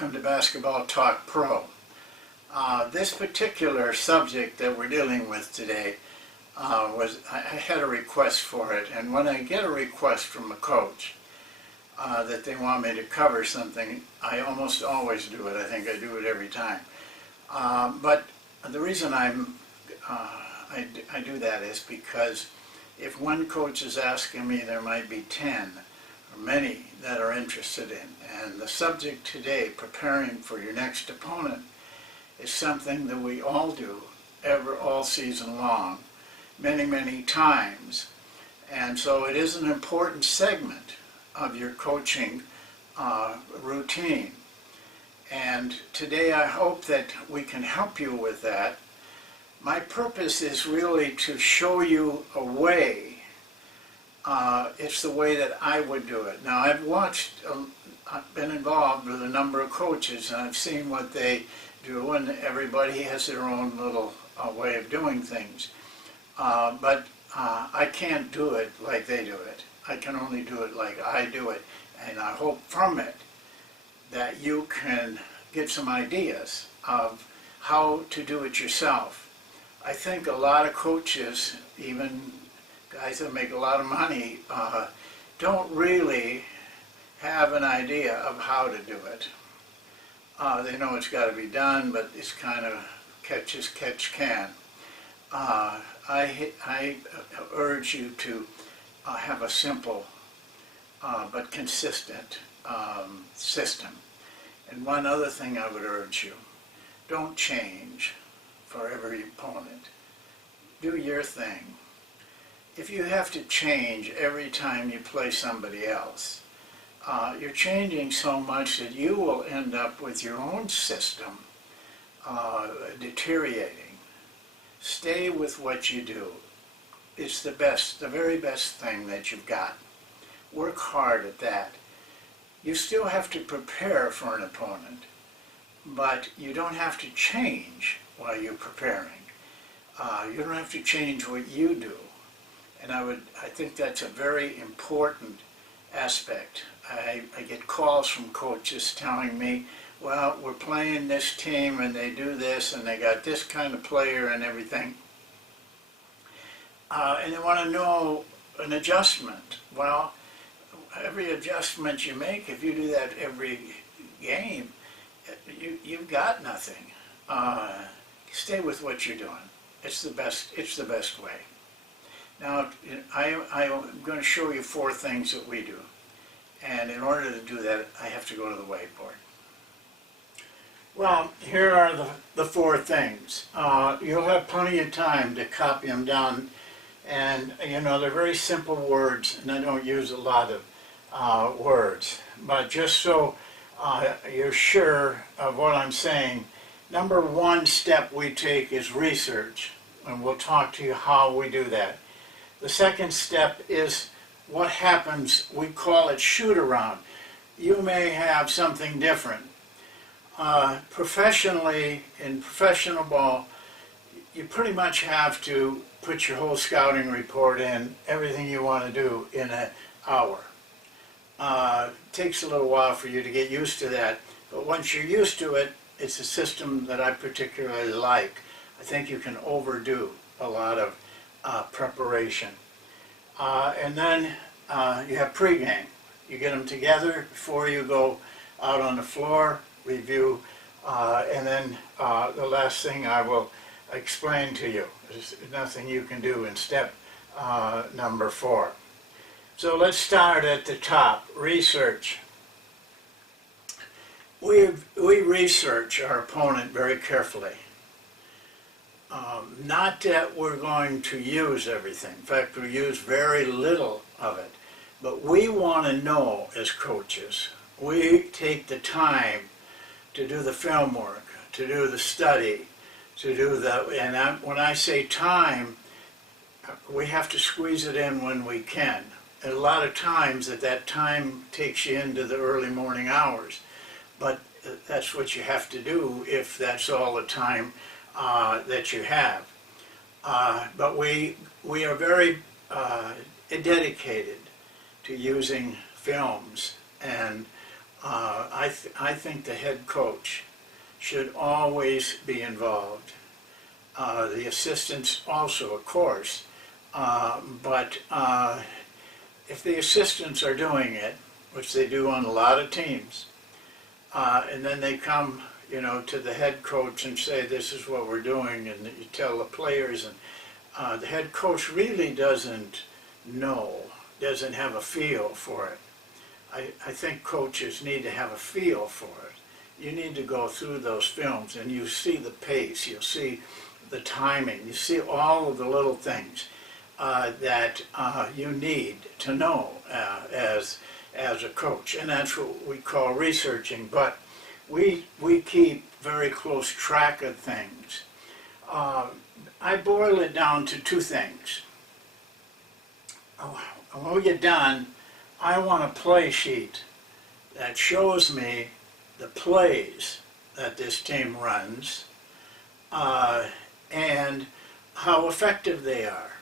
welcome to Basketball Talk Pro. This particular subject that we're dealing with today I had a request for it, and when I get a request from a coach that they want me to cover something, I almost always do it. I think I do it every time. But the reason I do that is because if one coach is asking me, there might be 10 or many that are interested in. And the subject today, preparing for your next opponent, is something that we all do all season long, many times. And so it is an important segment of your coaching routine. And today I hope that we can help you with that. My purpose is really to show you a way. It's the way that I would do it. Now I've been involved with a number of coaches, and I've seen what they do, and everybody has their own little way of doing things. But I can't do it like they do it. I can only do it like I do it. And I hope from it that you can get some ideas of how to do it yourself. I think a lot of coaches, even guys that make a lot of money, don't really have an idea of how to do it. They know it's got to be done, but it's kind of catch as catch can. I urge you to have a simple but consistent system. And one other thing I would urge you, don't change for every opponent. Do your thing. If you have to change every time you play somebody else, you're changing so much that you will end up with your own system deteriorating. Stay with what you do. It's the very best thing that you've got. Work hard at that. You still have to prepare for an opponent, but you don't have to change while you're preparing. You don't have to change what you do. And I think that's a very important aspect. I get calls from coaches telling me, well, we're playing this team and they do this and they got this kind of player and everything. And they want to know an adjustment. Well, every adjustment you make, if you do that every game, you've got nothing. Stay with what you're doing. It's the best way. Now, I'm going to show you 4 things that we do. And in order to do that, I have to go to the whiteboard. Well, here are the 4 things. You'll have plenty of time to copy them down. And, you know, they're very simple words, and I don't use a lot of words. But just so you're sure of what I'm saying, number 1 step we take is research. And we'll talk to you how we do that. The second step is what happens, we call it shoot around. You may have something different. Professionally, in professional ball, you pretty much have to put your whole scouting report in, everything you want to do in an hour. It takes a little while for you to get used to that, but once you're used to it, it's a system that I particularly like. I think you can overdo a lot of preparation. And then you have pregame. You get them together before you go out on the floor, review, and then the last thing I will explain to you. There's nothing you can do in step number 4. So let's start at the top, research. We research our opponent very carefully. Not that we're going to use everything. In fact, we use very little of it. But we want to know as coaches. We take the time to do the film work, to do the study, to do when I say time, we have to squeeze it in when we can. And a lot of times that time takes you into the early morning hours. But that's what you have to do if that's all the time that you have. But we are very dedicated to using films and I think the head coach should always be involved. The assistants also, of course, but if the assistants are doing it, which they do on a lot of teams, and then they come, to the head coach and say, this is what we're doing, and you tell the players, and the head coach really doesn't have a feel for it. I think coaches need to have a feel for it. You need to go through those films and you see the pace, you'll see the timing, you see all of the little things that you need to know as a coach. And that's what we call researching. But we keep very close track of things. I boil it down to two things. When we get done, I want a play sheet that shows me the plays that this team runs and how effective they are.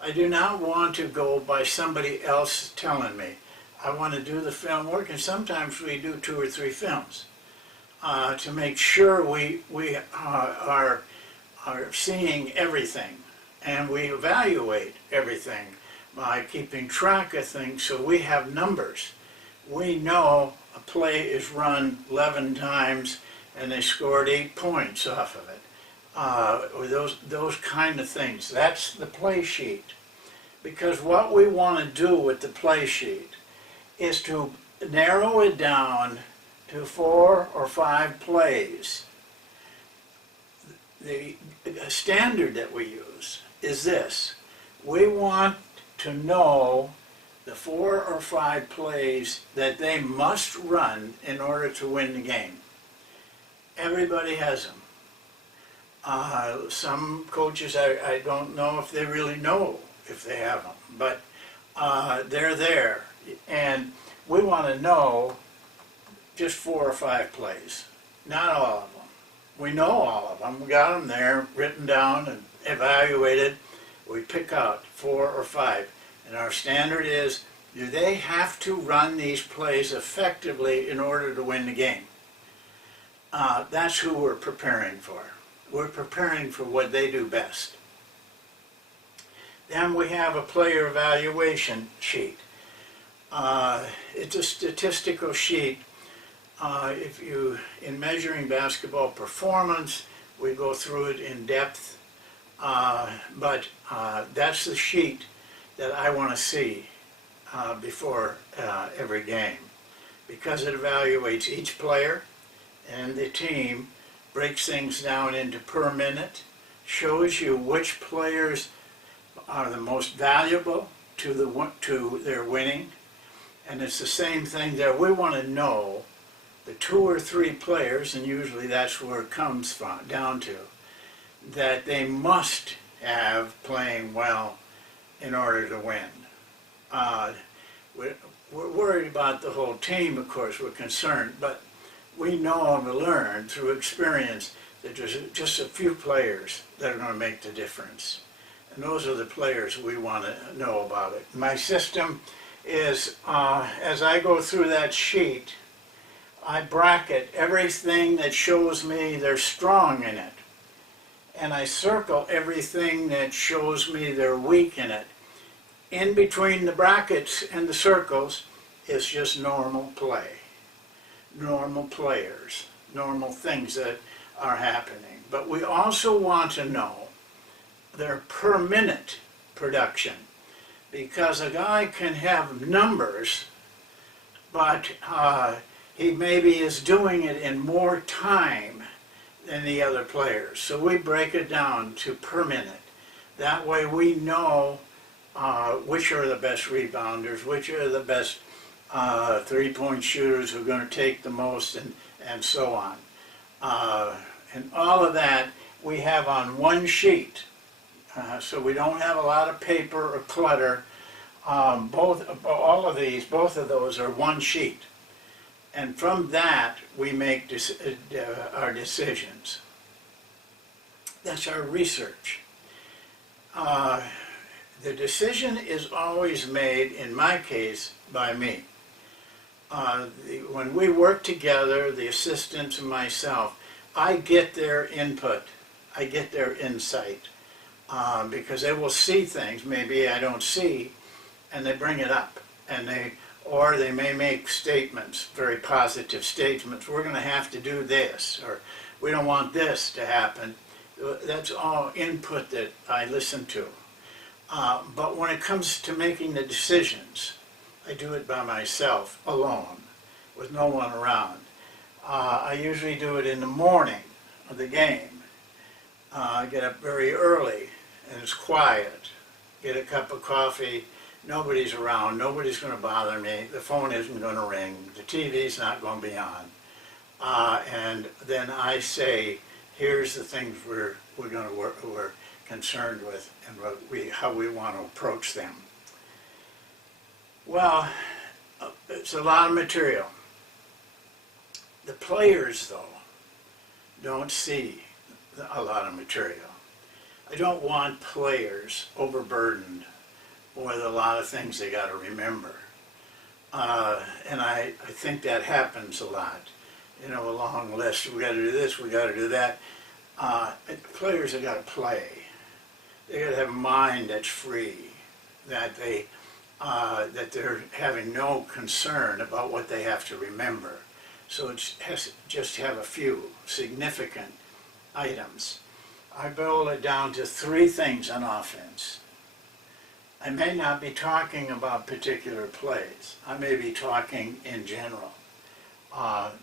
I do not want to go by somebody else telling me. I want to do the film work, and sometimes we do 2 or 3 films to make sure we are seeing everything, and we evaluate everything by keeping track of things so we have numbers. We know a play is run 11 times and they scored 8 points off of it. Or those kind of things. That's the play sheet. Because what we want to do with the play sheet is to narrow it down to 4 or 5 plays. The standard that we use is this. We want to know the 4 or 5 plays that they must run in order to win the game. Everybody has them. Some coaches, I don't know if they really know if they have them, but they're there. And we want to know just 4 or 5 plays, not all of them. We know all of them. We got them there, written down and evaluated. We pick out 4 or 5. And our standard is, do they have to run these plays effectively in order to win the game? That's who we're preparing for. We're preparing for what they do best. Then we have a player evaluation sheet. It's a statistical sheet. In measuring basketball performance, we go through it in depth. But that's the sheet that I want to see before every game, because it evaluates each player and the team, breaks things down into per minute, shows you which players are the most valuable to their winning. And it's the same thing there. We want to know the 2 or 3 players, and usually that's where it comes down to, that they must have playing well in order to win. We're worried about the whole team, of course, we're concerned, but we know and learn through experience that there's just a few players that are going to make the difference. And those are the players we want to know about it. My system is, as I go through that sheet, I bracket everything that shows me they're strong in it. And I circle everything that shows me they're weak in it. In between the brackets and the circles is just normal play. Normal players, normal things that are happening. But we also want to know their per minute production, because a guy can have numbers, but he maybe is doing it in more time than the other players. So we break it down to per minute. That way we know which are the best rebounders, which are the best three-point shooters who are going to take the most, and so on. And all of that we have on one sheet. So we don't have a lot of paper or clutter. Both of those are one sheet. And from that, we make our decisions. That's our research. The decision is always made, in my case, by me. When we work together, the assistants and myself, I get their input, I get their insight, because they will see things maybe I don't see, and they bring it up, or they may make statements, very positive statements. We're going to have to do this, or we don't want this to happen. That's all input that I listen to. But when it comes to making the decisions, I do it by myself, alone, with no one around. I usually do it in the morning of the game. I get up very early, and it's quiet. Get a cup of coffee. Nobody's around. Nobody's going to bother me. The phone isn't going to ring. The TV's not going to be on. And then I say, here's the things we're concerned with and how we want to approach them. Well, it's a lot of material. The players, though, don't see a lot of material. I don't want players overburdened with a lot of things they got to remember. And I think that happens a lot. You know, a long list, we got to do this, we got to do that. Players have got to play. They got to have a mind that's free, that they're having no concern about what they have to remember. So it has just have a few significant items. I boil it down to 3 things on offense. I may not be talking about particular plays. I may be talking in general.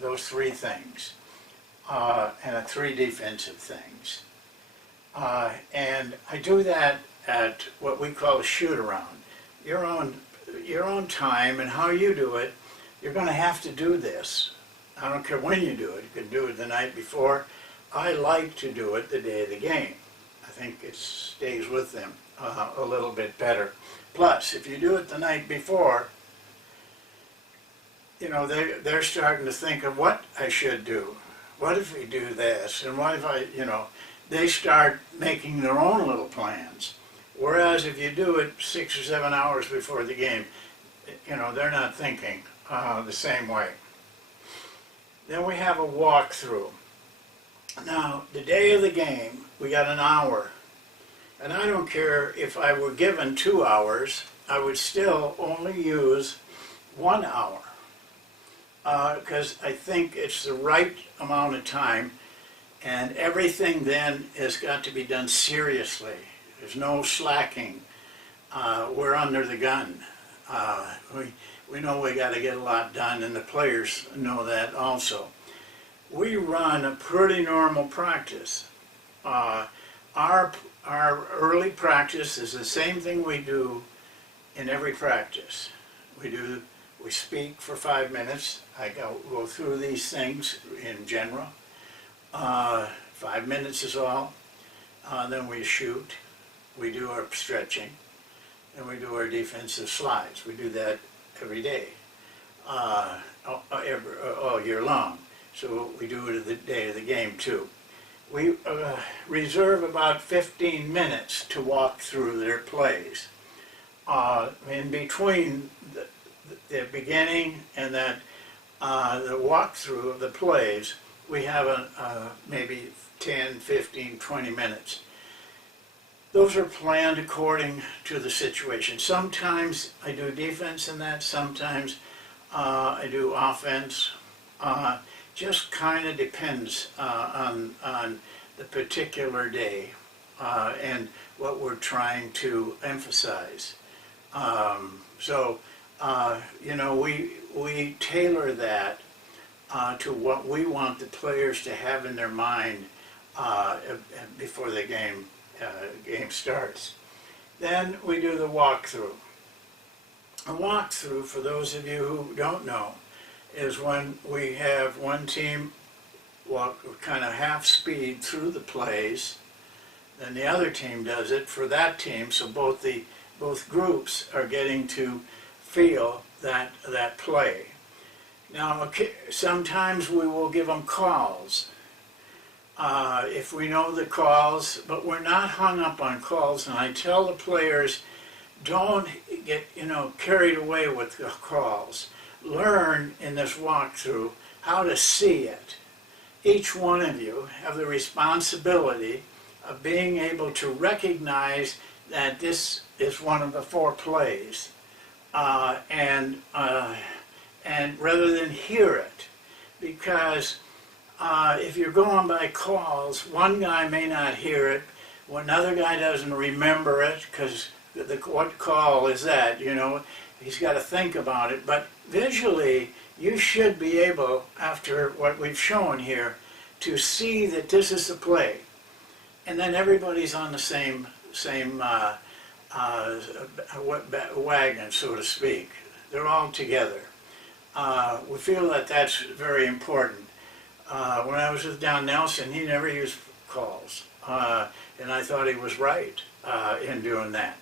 Those 3 things. And 3 defensive things. And I do that at what we call a shoot-around. Your own time and how you do it, you're going to have to do this. I don't care when you do it. You can do it the night before. I like to do it the day of the game. I think it stays with them a little bit better. Plus, if you do it the night before, you know, they're starting to think of what I should do. What if we do this? And what if they start making their own little plans. Whereas if you do it 6 or 7 hours before the game, you know, they're not thinking the same way. Then we have a walkthrough. Now, the day of the game, we got an hour. And I don't care if I were given 2 hours, I would still only use 1 hour. Because I think it's the right amount of time, and everything then has got to be done seriously. There's no slacking. We're under the gun. We know we got to get a lot done, and the players know that also. We run a pretty normal practice. Our early practice is the same thing we do in every practice. We speak for 5 minutes. I go through these things in general. 5 minutes is all. Then we shoot. We do our stretching. And we do our defensive slides. We do that every day, all year long. So we do it the day of the game too. We reserve about 15 minutes to walk through their plays. In between the beginning and the walkthrough of the plays, we have maybe 10, 15, 20 minutes. Those are planned according to the situation. Sometimes I do defense in that, sometimes I do offense. Just kind of depends on the particular day and what we're trying to emphasize. You know, we tailor that to what we want the players to have in their mind before the game starts. Then we do the walkthrough. A walkthrough, for those of you who don't know, is when we have one team walk kind of half speed through the plays, then the other team does it for that team, so both groups are getting to feel that play. Now, sometimes we will give them calls. If we know the calls, but we're not hung up on calls, and I tell the players, don't get carried away with the calls. learn in this walkthrough how to see it. Each one of you have the responsibility of being able to recognize that this is one of the 4 plays, and rather than hear it, because if you're going by calls, one guy may not hear it, another guy doesn't remember it, because what call is that, you know, he's got to think about it, but visually you should be able, after what we've shown here, to see that this is the play, and then everybody's on the same wagon, so to speak. They're all together. We feel that that's very important. When I was with Don Nelson, he never used calls, and I thought he was right in doing that.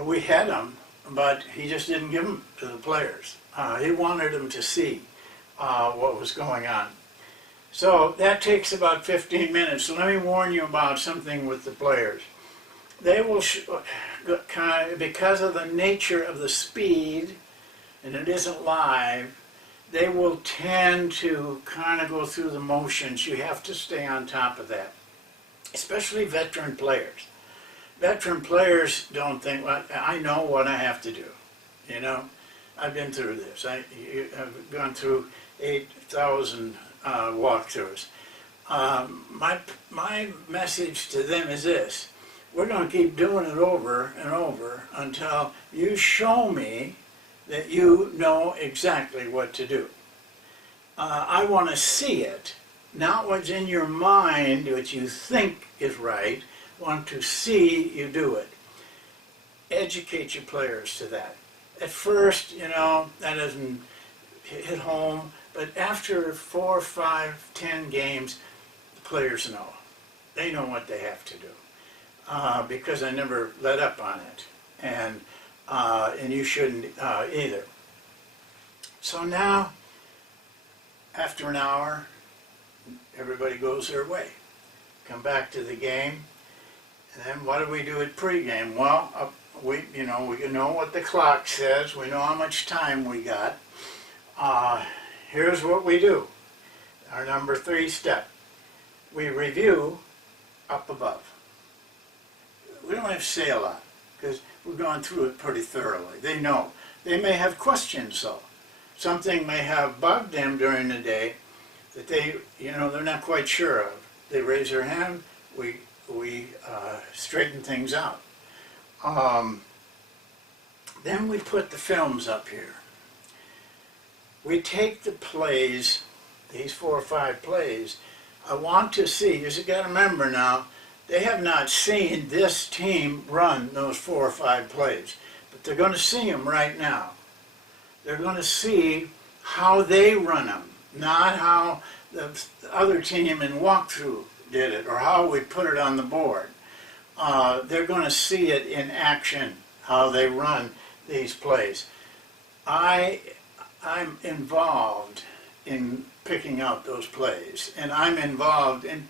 We had them, but he just didn't give them to the players. He wanted them to see what was going on. So that takes about 15 minutes. So let me warn you about something with the players. They will, because of the nature of the speed, and it isn't live, they will tend to kind of go through the motions. You have to stay on top of that, especially veteran players. Veteran players don't think, well, I know what I have to do. You know, I've been through this. I've gone through 8,000 walkthroughs. My message to them is this: we're going to keep doing it over and over until you show me that you know exactly what to do. I want to see it, not what's in your mind, what you think is right. I want to see you do it. Educate your players to that. At first, you know, that doesn't hit home, but after 4, 5, 10 games, the players know. They know what they have to do, because I never let up on it, and you shouldn't either. So now, after an hour, everybody goes their way. Come back to the game, and then what do we do at pregame? Well, we know what the clock says. We know how much time we got. Here's what we do. Our number 3 step. We review up above. We don't have to say a lot, because we've gone through it pretty thoroughly. They know. They may have questions, though. Something may have bugged them during the day that they're not quite sure of. They raise their hand. We straighten things out. Then we put the films up here. We take the plays, these 4 or 5 plays. I want to see, you got to remember now, they have not seen this team run those 4 or 5 plays, but they're going to see them right now. They're going to see how they run them, not how the other team in walkthrough did it or how we put it on the board. They're going to see it in action, how they run these plays. I'm involved in picking out those plays, and I'm involved in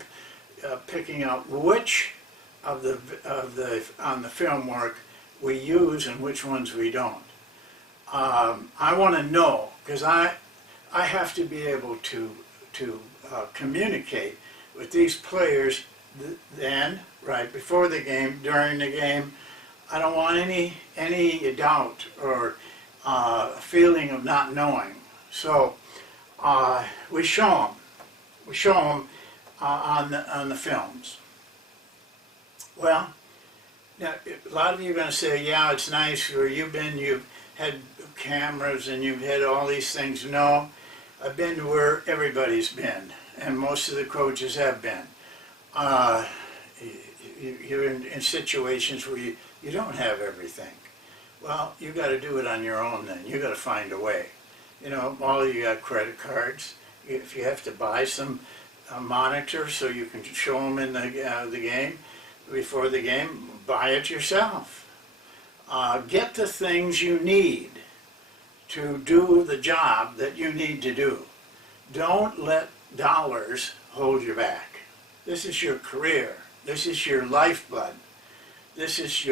picking out which of the on the film work we use and which ones we don't. I want to know, because I have to be able to communicate with these players then, right before the game, during the game. I don't want any doubt or feeling of not knowing. So we show them. We show them on the films. Well, now, a lot of you are going to say, yeah, it's nice where you've had cameras and you've had all these things. No, I've been to where everybody's been, and most of the coaches have been. You're in situations where you don't have everything. Well, you got to do it on your own then. You got to find a way. You know, all of you got credit cards. If you have to buy some monitor so you can show them in the game, before the game, buy it yourself. Get the things you need to do the job that you need to do. Don't let dollars hold you back. This is your career. This is your lifeblood. This is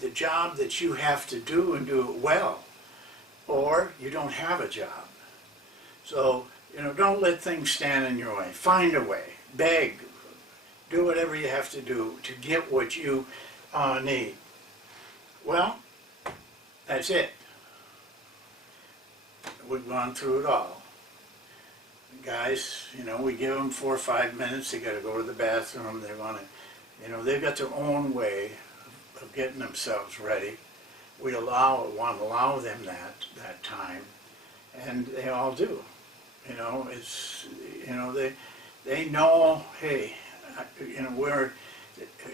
the job that you have to do and do it well. or you don't have a job. So, don't let things stand in your way. Find a way. Beg. Do whatever you have to do to get what you need. Well, that's it. We've gone through it all. Guys, we give them 4 or 5 minutes. They got to go to the bathroom. They want to, they've got their own way of getting themselves ready. We want to allow them that time, and they all do. They know, hey, we're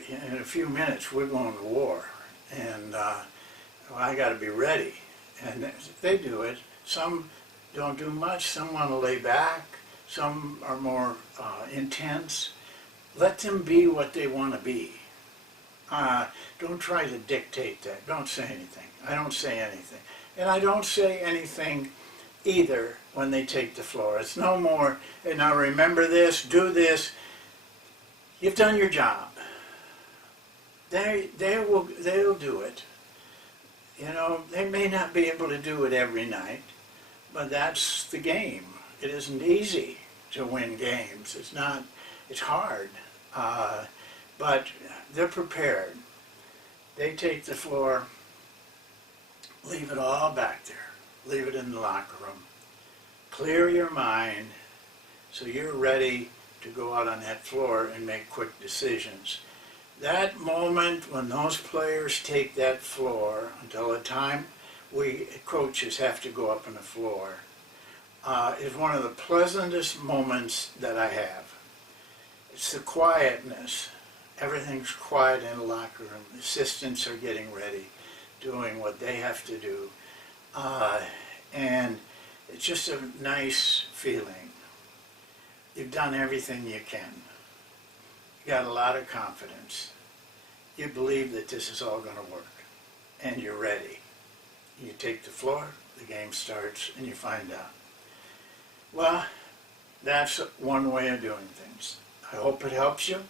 in a few minutes we're going to war, and I got to be ready. And they do it. Some don't do much. Some want to lay back. Some are more intense. Let them be what they want to be. Don't try to dictate that. Don't say anything. I don't say anything. And I don't say anything either when they take the floor. It's no more, and now remember this, do this. You've done your job. They'll do it. They may not be able to do it every night, but that's the game. It isn't easy to win games. It's hard. But they're prepared. They take the floor, leave it all back there. Leave it in the locker room. Clear your mind so you're ready to go out on that floor and make quick decisions. That moment when those players take that floor until the time we coaches have to go up on the floor is one of the pleasantest moments that I have. It's the quietness. Everything's quiet in the locker room. The assistants are getting ready, doing what they have to do. And it's just a nice feeling. You've done everything you can. You got a lot of confidence. You believe that this is all going to work. And you're ready. You take the floor, the game starts, and you find out. Well, that's one way of doing things. I hope it helps you.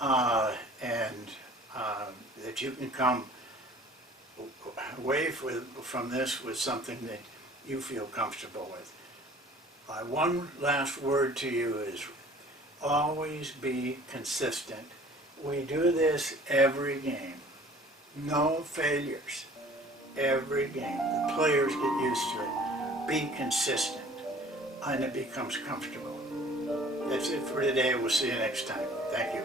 And that you can come away from this with something that you feel comfortable with. My one last word to you is always be consistent. We do this every game. No failures. Every game. The players get used to it. Be consistent. And it becomes comfortable. That's it for today. We'll see you next time. Thank you.